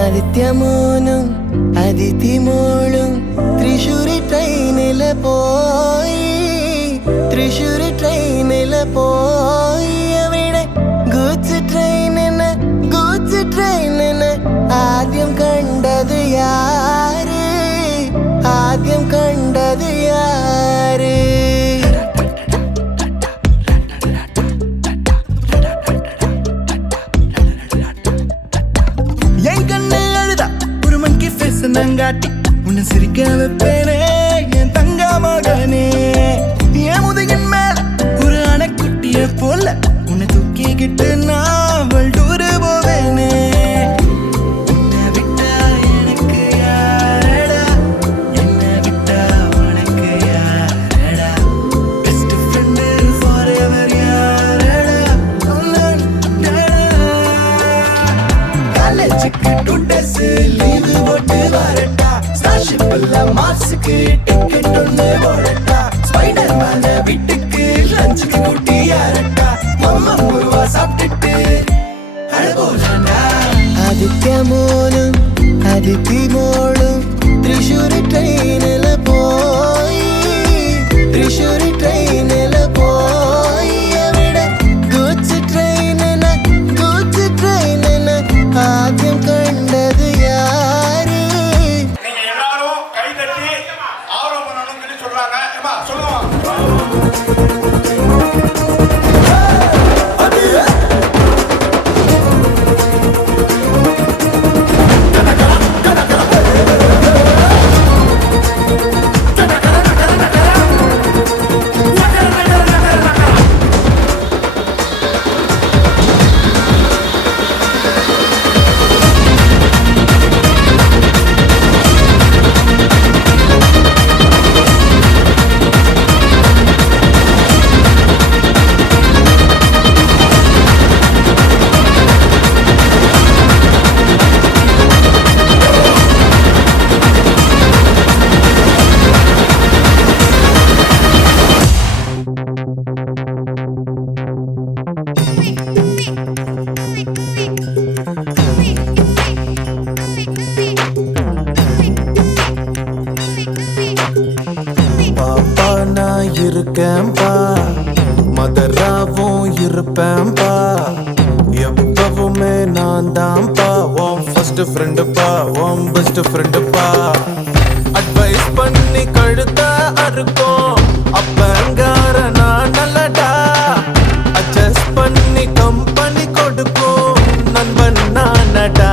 ആദിത്യമോനും അതിഥിമോളും തൃശ്ശൂരി ട്രെയിനില് പോയി തൃശ്ശൂരി ട്രെയിനില് പോയി അവിടെ ഗൂഡ്സ് ട്രെയിനിന് ആദ്യം കണ്ടത് യാര് ആദ്യം കണ്ടത് യാര് நங்காட்டி உன்னை சிரிக்க வைப்பேனே என் தங்க மகனே என் முதுகின் மேல ஒரு அணைக்குட்டிய போல உன்னை தூக்கிக்கிட்டு நான் வல்டூரு போவேனே உன்னை விட்டா எனக்கு யாரடா என்னை விட்டா உனக்கு யாரடா பெஸ்ட் ஃப்ரெண்டு ஃபாரெவர் யாரடா காலேஜுக்கு 2 days லீவு போட்டு வரட்டா ஸ்டார்ஷிப்ல மார்ஸுக்கு டிக்கெட் ஒன்று போடட்டா ஸ்பைடர் மேன வீட்டுக்கு லஞ்சுக்கு குட்டி யாரட்டா மம்மா முருவா சாப்பிட்டுட்டு அழகோலண்டா ஆதித்യമോനും അതിഥിമോളും തൃശ്ശൂരി ട്രെയിനില് പോയി തൃശ്ശൂരി ട്രെയിനില് പോയി അവിടെ ഗൂഡ്സ് ട്രെയിനിന് ആദ്യം കണ്ടത് யாரு நீங்க எல்லாரும் கை தட்டி ஆரோபணம் பண்ணணும்னு சொல்றாங்க ஏமா சொல்லுங்க இருக்கேன்பா மதராவும் இருப்பேன்பா எப்பவுமே நான் தான்ப்பா உன் ஃபர்ஸ்ட் ஃப்ரெண்டுப்பா உன் பெஸ்ட் ஃப்ரெண்டுப்பா அட்வைஸ் பண்ணி கழுத்த அறுக்கும் அப்பங்கார நான் நல்லடா அட்ஜஸ்ட் பண்ணி கம்பெனி கொடுக்கும் நண்பன் நானடா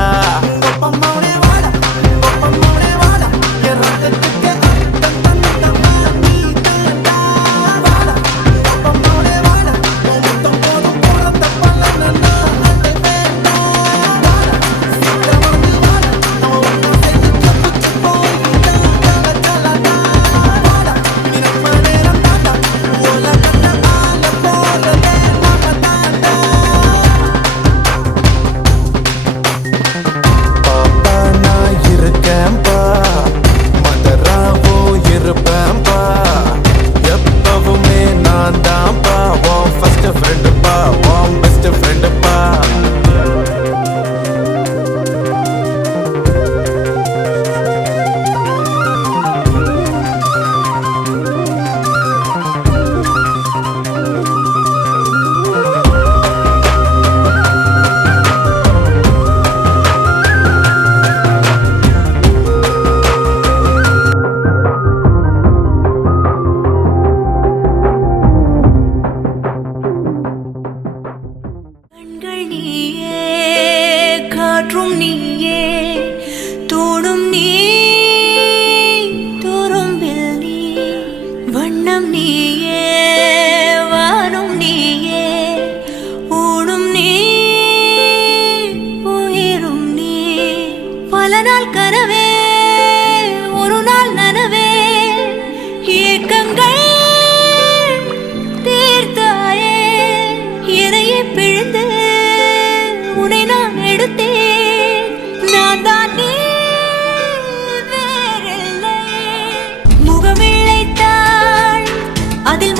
அதில்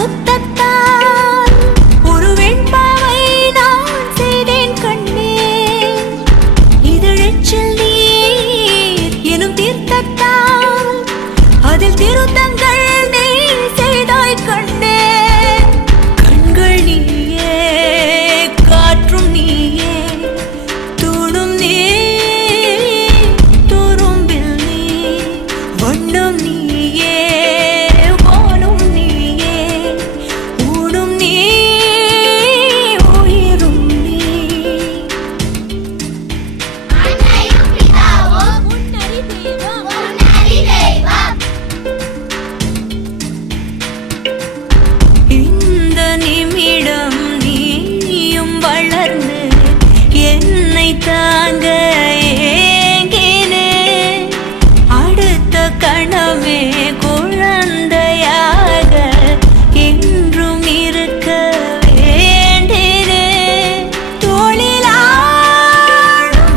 உன்னை தாங்க ஏங்கினே அடுத்த கணமே குழந்தையாக என்றும் இருக்க வேண்டினே தோளிலாடும்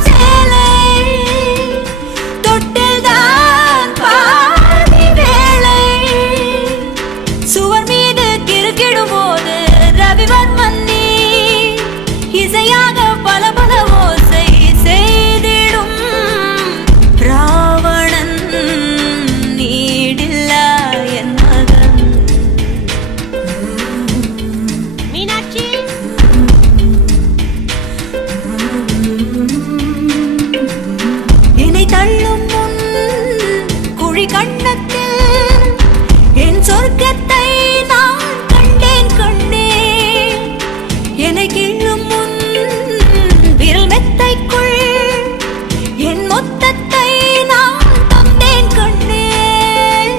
சேலை தொட்டில்தான் பாதி வேளை சுவர் மீது கிறுக்கிடும் போது ரவிவர்மன் நீ இசையாக பல பல ஓசை செய்திடும் ராவணன் நீடில்லா என் மகன் மீனாட்சி என்னை தள்ளும் முன் குழி கண்ணத்தில் என் சொர்க்கத்தை நான் கண்டேன் கண்டேன் என்னை கிள்ளும் முன் விரல் மெத்தைக்குள் என் மொத்தத்தை நான் தந்தேன் கண்டேன்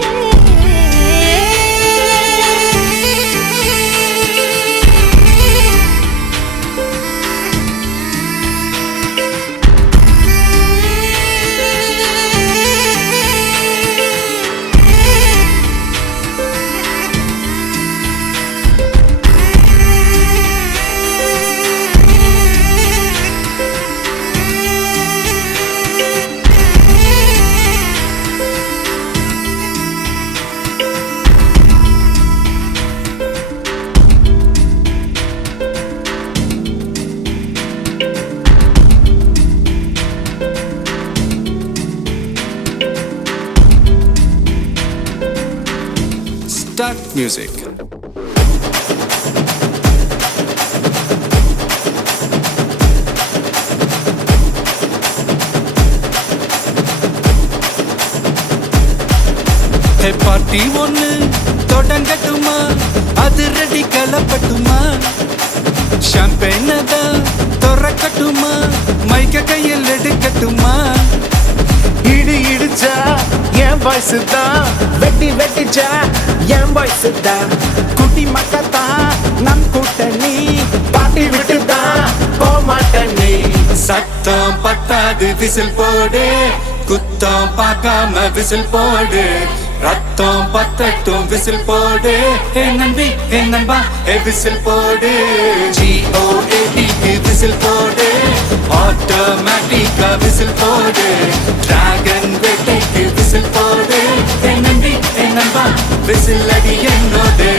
Start music. Hey party ஒன்னு தொடங்கட்டுமா அது ரெடி கலப்பட்டுமா ஷாம்பெயினை தான் திறக்கட்டுமா மைக்க கையில் எடுக்கட்டுமா இடி இடிச்சா என் வாய்ஸ் தான் வெட்டி வெட்டிச்சா என் வாய்ஸ் தான் குட்டி மக்கத்தான் நம் கூட்டணி பாட்டி விட்டு தான் போமாட்டணி சத்தம் பத்தாது விசில் போடு குத்தம் பார்க்காம விசில் போடு ரத்தம் பத்தட்டும் விசில் போடு ஏ நம்பி ஏ நண்பா ஏ விசில் போடு GOATக்கு விசில் போடு ஆட்டோமேட்டிக்கா விசில் போடு டிராகன் வேட்டைக்கு விசில் போடு ஏ நம்பி ஏ நண்பா விசில் அடி என்னோடு